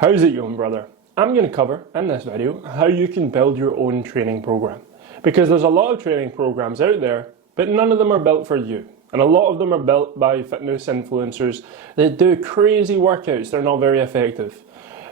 How's it going, brother? I'm going to cover in this video how you can build your own training program, because there's a lot of training programs out there, but none of them are built for you. And a lot of them are built by fitness influencers that do crazy workouts. They're not very effective.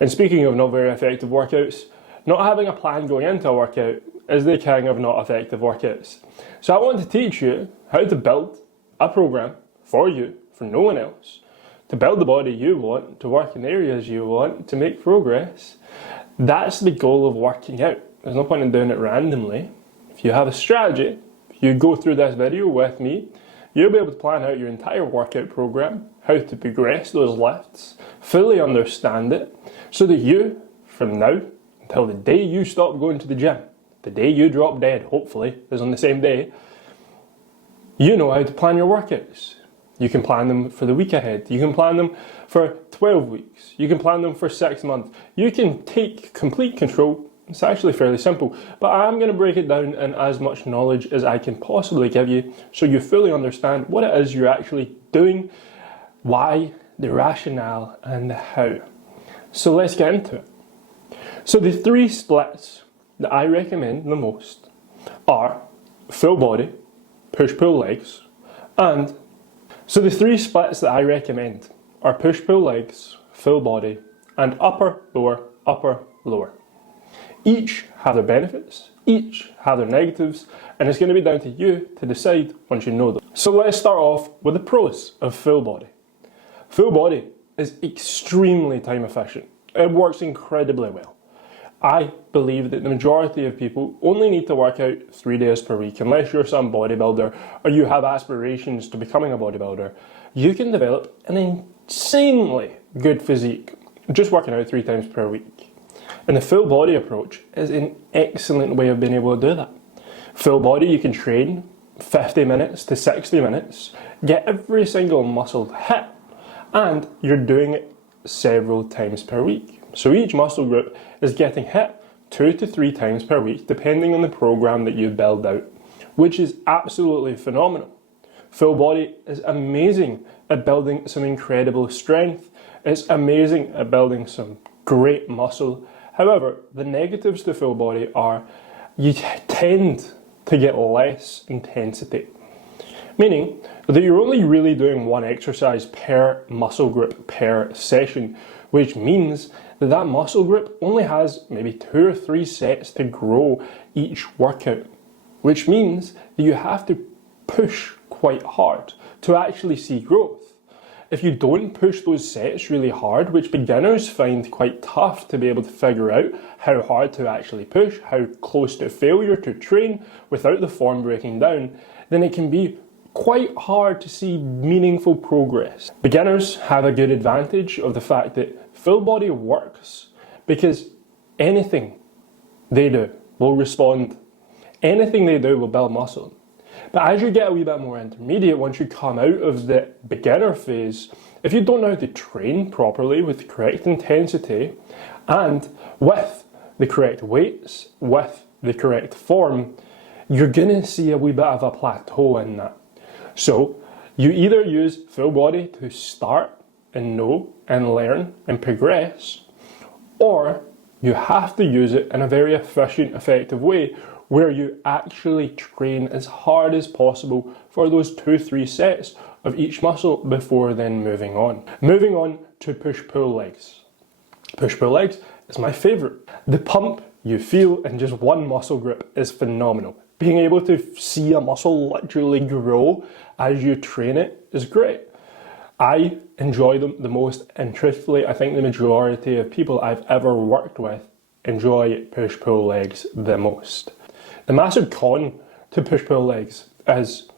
And speaking of not very effective workouts, not having a plan going into a workout is the king of not effective workouts. So I want to teach you how to build a program for you, for no one else, to build the body you want, to work in areas you want, to make progress. That's the goal of working out. There's no point in doing it randomly. If you have a strategy, if you go through this video with me, you'll be able to plan out your entire workout program, how to progress those lifts, fully understand it, so that you, from now until the day you stop going to the gym, the day you drop dead, hopefully, is on the same day, you know how to plan your workouts. You can plan them for the week ahead. You can plan them for 12 weeks. You can plan them for 6 months. You can take complete control. It's actually fairly simple, but I'm going to break it down in as much knowledge as I can possibly give you so you fully understand what it is you're actually doing, why, the rationale, and the how. So let's get into it. So the three splits that I recommend the most are full body, push-pull legs, and so the three splits that I recommend are push-pull legs, full body, and upper, lower. Each have their benefits, each have their negatives, and it's going to be down to you to decide once you know them. So let's start off with the pros of full body. Full body is extremely time efficient. It works incredibly well. I believe that the majority of people only need to work out 3 days per week. Unless you're some bodybuilder or you have aspirations to becoming a bodybuilder, you can develop an insanely good physique just working out 3 times per week. And the full body approach is an excellent way of being able to do that. Full body, you can train 50 minutes to 60 minutes, get every single muscle hit, and you're doing it several times per week. So each muscle group is getting hit 2 to 3 times per week, depending on the program that you build out, which is absolutely phenomenal. Full body is amazing at building some incredible strength. It's amazing at building some great muscle. However, the negatives to full body are you tend to get less intensity, meaning that you're only really doing one exercise per muscle group per session, which means that that muscle group only has maybe 2 or 3 sets to grow each workout, which means that you have to push quite hard to actually see growth. If you don't push those sets really hard, which beginners find quite tough to be able to figure out how hard to actually push, how close to failure to train without the form breaking down, then it can be quite hard to see meaningful progress. Beginners have a good advantage of the fact that full body works because anything they do will respond. Anything they do will build muscle. But as you get a wee bit more intermediate, once you come out of the beginner phase, if you don't know how to train properly with the correct intensity and with the correct weights, with the correct form, you're going to see a wee bit of a plateau in that. So you either use full body to start and know and learn and progress, or you have to use it in a very efficient, effective way where you actually train as hard as possible for those 2-3 sets of each muscle before then moving on. Moving on to push-pull legs. Push-pull legs is my favourite. The pump you feel in just one muscle group is phenomenal. Being able to see a muscle literally grow as you train it is great. I enjoy them the most, and truthfully, I think the majority of people I've ever worked with enjoy push-pull legs the most. The massive con to push-pull legs is,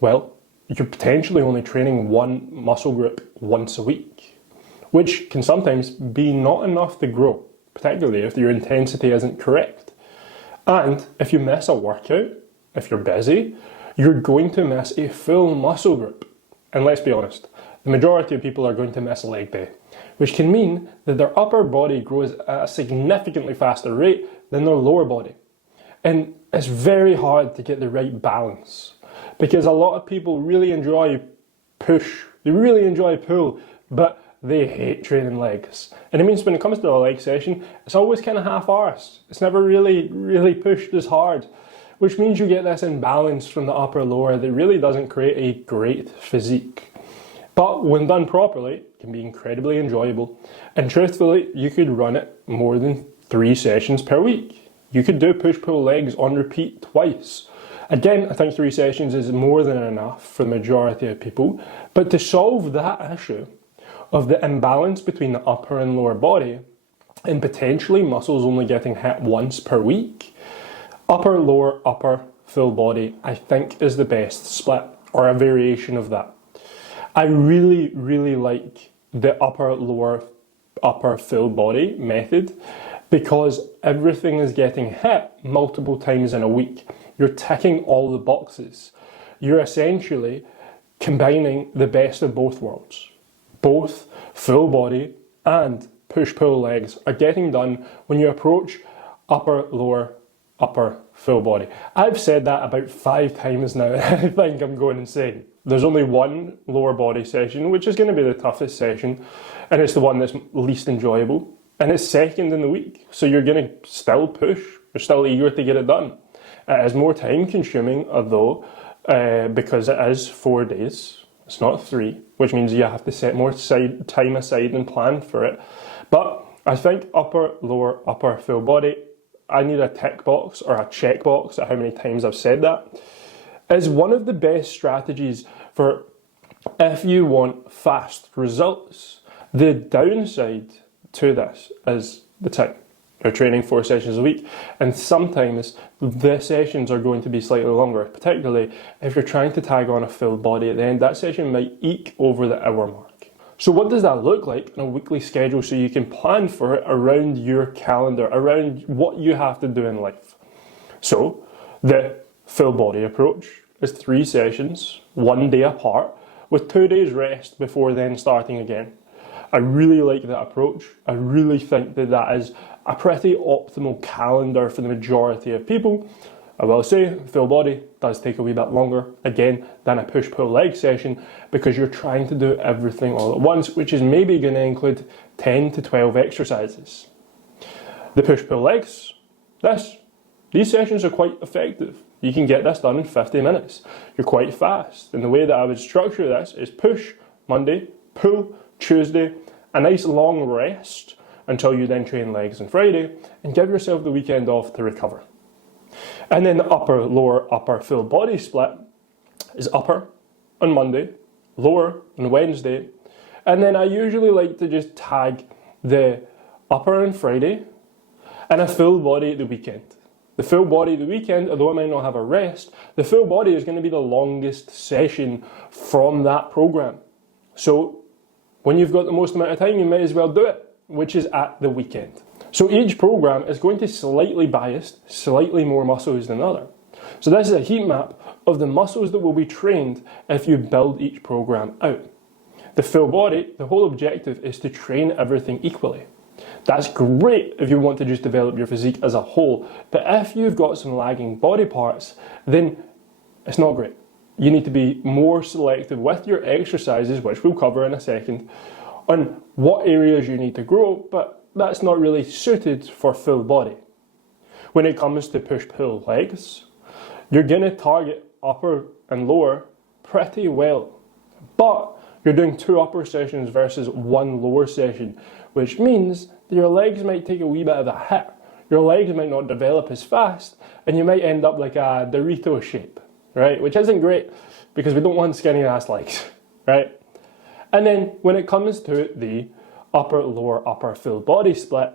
well, you're potentially only training one muscle group once a week, which can sometimes be not enough to grow, particularly if your intensity isn't correct. And if you miss a workout, if you're busy, you're going to miss a full muscle group. And let's be honest, the majority of people are going to miss a leg day, which can mean that their upper body grows at a significantly faster rate than their lower body. And it's very hard to get the right balance, because a lot of people really enjoy push, they really enjoy pull, but they hate training legs. And it means when it comes to a leg session, it's always kind of half-arsed. It's never really pushed as hard, which means you get this imbalance from the upper lower that really doesn't create a great physique. But when done properly, it can be incredibly enjoyable. And truthfully, you could run it more than 3 sessions per week. You could do push-pull legs on repeat twice. Again, I think 3 sessions is more than enough for the majority of people, but to solve that issue of the imbalance between the upper and lower body, and potentially muscles only getting hit once per week, upper, lower, upper, full body, I think is the best split, or a variation of that. I really like the upper, lower, upper, full body method because everything is getting hit multiple times in a week. You're ticking all the boxes. You're essentially combining the best of both worlds. Both full body and push-pull legs are getting done when you approach upper, lower, upper, full body. I've said that about 5 times now. I think I'm going insane. There's only one lower body session, which is going to be the toughest session, and it's the one that's least enjoyable, and it's second in the week. So you're going to still push. You're still eager to get it done. It is more time consuming, although, because it is 4 days. It's not 3, which means you have to set more time aside and plan for it. But I think upper, lower, upper, full body, I need a tick box or a check box at how many times I've said that, is one of the best strategies for if you want fast results. The downside to this is the time. You're training 4 sessions a week, and sometimes the sessions are going to be slightly longer, particularly if you're trying to tag on a full body at the end. That session might eke over the hour mark. So what does that look like in a weekly schedule so you can plan for it around your calendar, around what you have to do in life? So the full body approach is 3 sessions, 1 day apart, with 2 days rest before then starting again. I really like that approach. I really think that that is a pretty optimal calendar for the majority of people. I will say, full body does take a wee bit longer, again, than a push-pull leg session because you're trying to do everything all at once, which is maybe going to include 10 to 12 exercises. The push-pull legs, these sessions are quite effective. You can get this done in 50 minutes. You're quite fast. And the way that I would structure this is push Monday, pull Tuesday, a nice long rest until you then train legs on Friday, and give yourself the weekend off to recover. And then the upper, lower, upper, full body split is upper on Monday, lower on Wednesday, and then I usually like to just tag the upper on Friday and a full body at the weekend. The full body at the weekend, although it might not have a rest, the full body is going to be the longest session from that program. So when you've got the most amount of time, you might as well do it, which is at the weekend. So each program is going to slightly biased, slightly more muscles than the other. So this is a heat map of the muscles that will be trained if you build each program out. The full body, the whole objective is to train everything equally. That's great if you want to just develop your physique as a whole, but if you've got some lagging body parts, then it's not great. You need to be more selective with your exercises, which we'll cover in a second, on what areas you need to grow, but that's not really suited for full body. When it comes to push-pull legs, you're going to target upper and lower pretty well, but you're doing 2 upper sessions versus 1 lower session, which means that your legs might take a wee bit of a hit. Your legs might not develop as fast, and you might end up like a Dorito shape, right? Which isn't great because we don't want skinny ass legs, right? And then when it comes to the upper, lower, upper, full body split,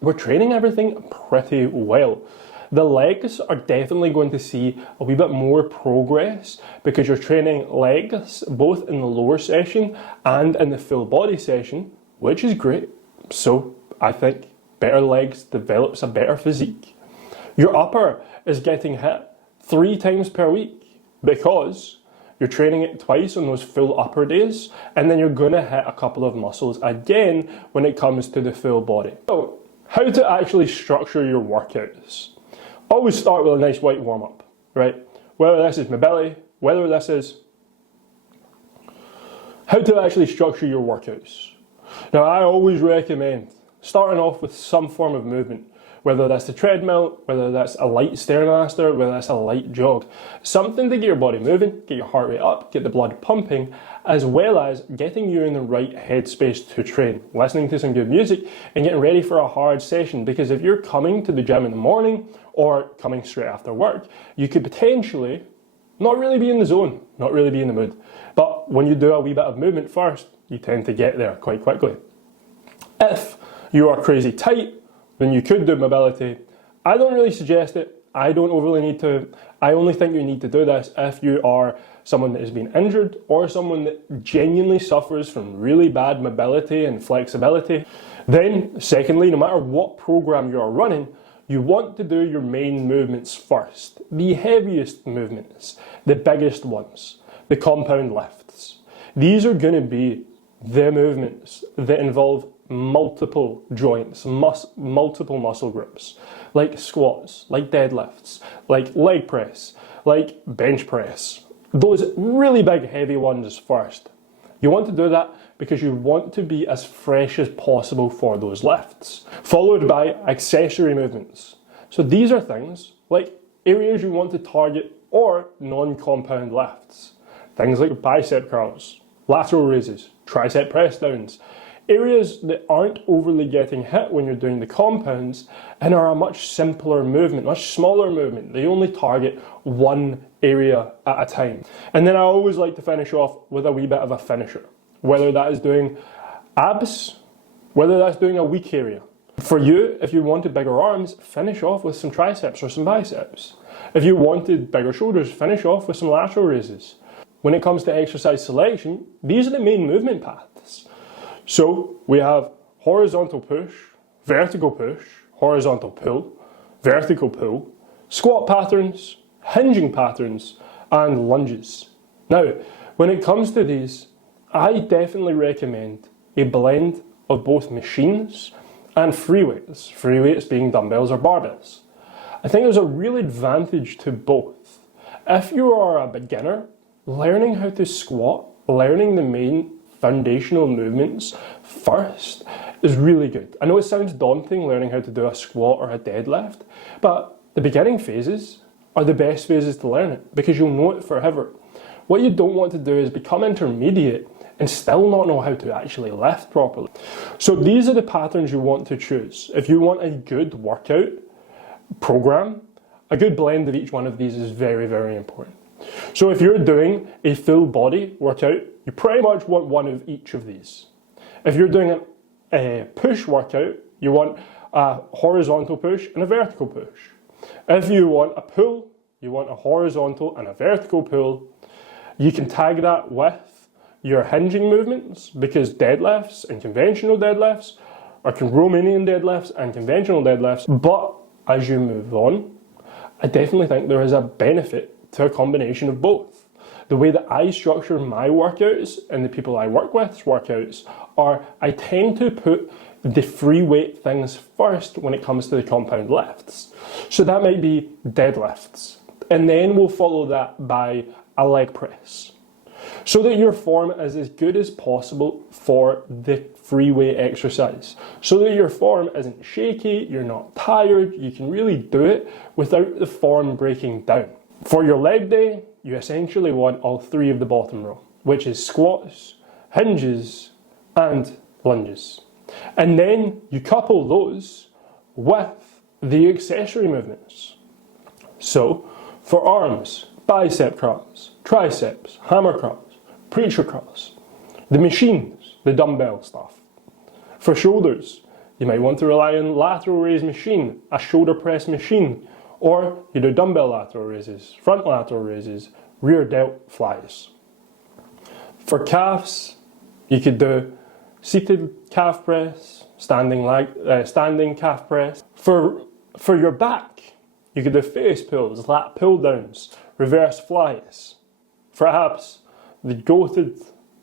we're training everything pretty well. The legs are definitely going to see a wee bit more progress because you're training legs both in the lower session and in the full body session, which is great. So I think better legs develops a better physique. Your upper is getting hit 3 times per week because you're training it twice on those full upper days, and then you're going to hit a couple of muscles again when it comes to the full body. So, how to actually structure your workouts. Always start with a nice white warm-up, right? Whether this is mobility, whether this is how to actually structure your workouts. Now, I always recommend starting off with some form of movement, whether that's the treadmill, whether that's a light stairmaster, whether that's a light jog. Something to get your body moving, get your heart rate up, get the blood pumping, as well as getting you in the right headspace to train, listening to some good music and getting ready for a hard session. Because if you're coming to the gym in the morning or coming straight after work, you could potentially not really be in the zone, not really be in the mood. But when you do a wee bit of movement first, you tend to get there quite quickly. If you are crazy tight, then you could do mobility. I don't really suggest it. I don't overly need to. I only think you need to do this if you are someone that has been injured or someone that genuinely suffers from really bad mobility and flexibility. Then, secondly, no matter what program you are running, you want to do your main movements first. The heaviest movements, the biggest ones, the compound lifts. These are going to be the movements that involve multiple joints, multiple muscle groups, like squats, like deadlifts, like leg press, like bench press. Those really big heavy ones first. You want to do that because you want to be as fresh as possible for those lifts, followed by accessory movements. So these are things like areas you want to target or non-compound lifts. Things like bicep curls, lateral raises, tricep press downs. Areas that aren't overly getting hit when you're doing the compounds and are a much simpler movement, much smaller movement. They only target one area at a time. And then I always like to finish off with a wee bit of a finisher, whether that is doing abs, whether that's doing a weak area. For you, if you wanted bigger arms, finish off with some triceps or some biceps. If you wanted bigger shoulders, finish off with some lateral raises. When it comes to exercise selection, these are the main movement paths. So we have horizontal push, vertical push, horizontal pull, vertical pull, squat patterns, hinging patterns, and lunges. Now, when it comes to these, I definitely recommend a blend of both machines and free weights being dumbbells or barbells. I think there's a real advantage to both. If you are a beginner, learning how to squat, learning the main foundational movements first is really good. I know it sounds daunting learning how to do a squat or a deadlift, but the beginning phases are the best phases to learn it because you'll know it forever. What you don't want to do is become intermediate and still not know how to actually lift properly. So these are the patterns you want to choose. If you want a good workout program, a good blend of each one of these is very, very important. So if you're doing a full body workout, you pretty much want one of each of these. If you're doing a push workout, you want a horizontal push and a vertical push. If you want a pull, you want a horizontal and a vertical pull. You can tag that with your hinging movements because deadlifts and conventional deadlifts are Romanian deadlifts and conventional deadlifts. But as you move on, I definitely think there is a benefit to a combination of both. The way that I structure my workouts and the people I work with's workouts are I tend to put the free weight things first when it comes to the compound lifts. So that might be deadlifts. And then we'll follow that by a leg press. So that your form is as good as possible for the free weight exercise. So that your form isn't shaky, you're not tired, you can really do it without the form breaking down. For your leg day, you essentially want all three of the bottom row, which is squats, hinges, and lunges. And then you couple those with the accessory movements. So, for arms, bicep curls, triceps, hammer curls, preacher curls, the machines, the dumbbell stuff. For shoulders, you might want to rely on lateral raise machine, a shoulder press machine, or you do dumbbell lateral raises, front lateral raises, rear delt flies. For calves, you could do seated calf press, standing calf press. For your back, you could do face pulls, lat pull downs, reverse flies. For abs, the goated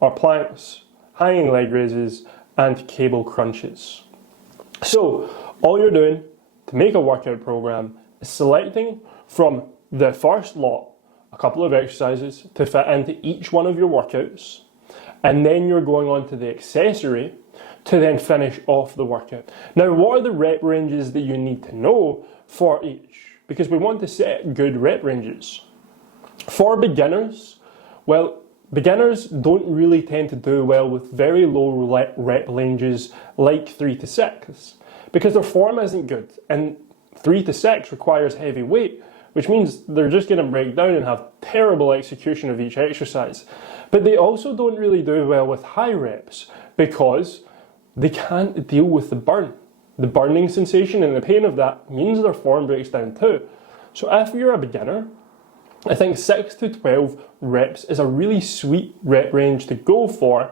or planks, hanging leg raises, and cable crunches. So, all you're doing to make a workout program is selecting from the first lot a couple of exercises to fit into each one of your workouts, and then you're going on to the accessory to then finish off the workout. Now, what are the rep ranges that you need to know for each? Because we want to set good rep ranges. For beginners, well, beginners don't really tend to do well with very low rep ranges like 3 to 6 because their form isn't good, and 3 to 6 requires heavy weight, which means they're just going to break down and have terrible execution of each exercise. But they also don't really do well with high reps because they can't deal with the burn. The burning sensation and the pain of that means their form breaks down too. So if you're a beginner, I think 6 to 12 reps is a really sweet rep range to go for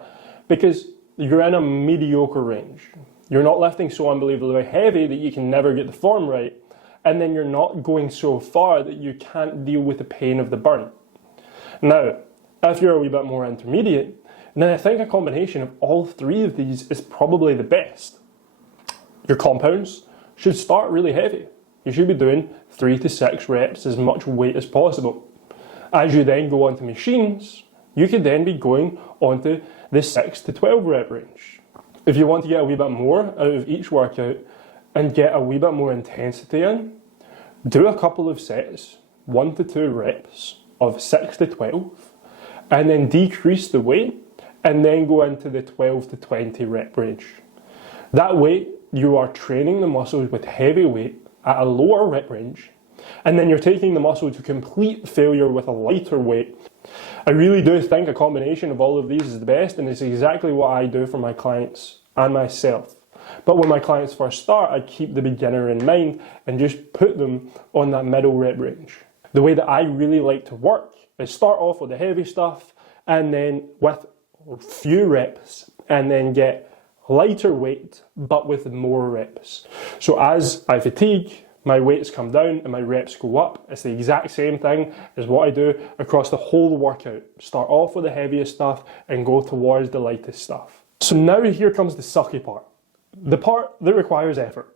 because you're in a mediocre range. You're not lifting so unbelievably heavy that you can never get the form right, and then you're not going so far that you can't deal with the pain of the burn. Now, if you're a wee bit more intermediate, then I think a combination of all three of these is probably the best. Your compounds should start really heavy. You should be doing 3 to 6 reps, as much weight as possible. As you then go onto machines, you could then be going onto the 6 to 12 rep range. If you want to get a wee bit more out of each workout and get a wee bit more intensity in, do a couple of sets, 1 to 2 reps of 6 to 12, and then decrease the weight, and then go into the 12 to 20 rep range. That way, you are training the muscles with heavy weight at a lower rep range, and then you're taking the muscle to complete failure with a lighter weight. I really do think a combination of all of these is the best, and it's exactly what I do for my clients and myself. But when my clients first start, I keep the beginner in mind and just put them on that middle rep range. The way that I really like to work is start off with the heavy stuff, and then with a few reps, and then get lighter weight, but with more reps. So as I fatigue, my weights come down and my reps go up. It's the exact same thing as what I do across the whole workout. Start off with the heaviest stuff and go towards the lightest stuff. So now here comes the sucky part. The part that requires effort.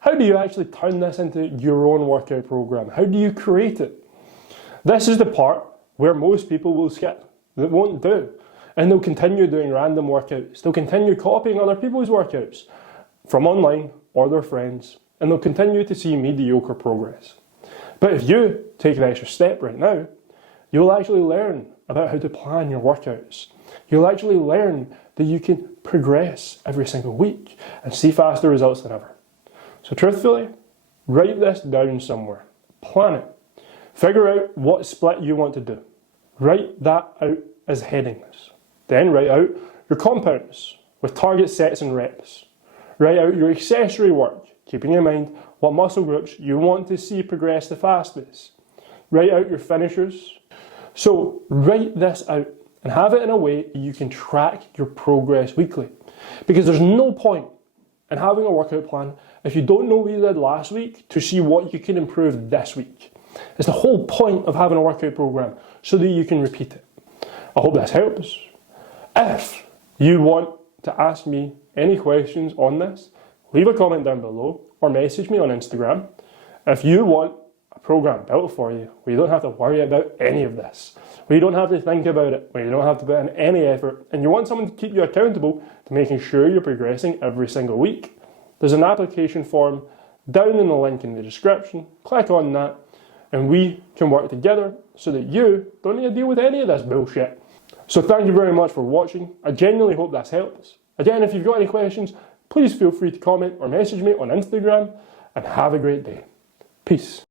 How do you actually turn this into your own workout program? How do you create it? This is the part where most people will skip, that won't do. And they'll continue doing random workouts. They'll continue copying other people's workouts from online or their friends. And they'll continue to see mediocre progress. But if you take the extra step right now, you'll actually learn about how to plan your workouts. You'll actually learn that you can progress every single week and see faster results than ever. So truthfully, write this down somewhere. Plan it. Figure out what split you want to do. Write that out as headings. Then write out your compounds with target sets and reps. Write out your accessory work, keeping in mind what muscle groups you want to see progress the fastest. Write out your finishers. So write this out and have it in a way you can track your progress weekly. Because there's no point in having a workout plan if you don't know what you did last week to see what you can improve this week. It's the whole point of having a workout program so that you can repeat it. I hope this helps. If you want to ask me any questions on this, leave a comment down below or message me on Instagram. If you want a program built for you where you don't have to worry about any of this, where you don't have to think about it, where you don't have to put in any effort, and you want someone to keep you accountable to making sure you're progressing every single week, there's an application form down in the link in the description. Click on that and we can work together so that you don't need to deal with any of this bullshit. So thank you very much for watching. I genuinely hope this helps. Again, if you've got any questions, please feel free to comment or message me on Instagram, and have a great day. Peace.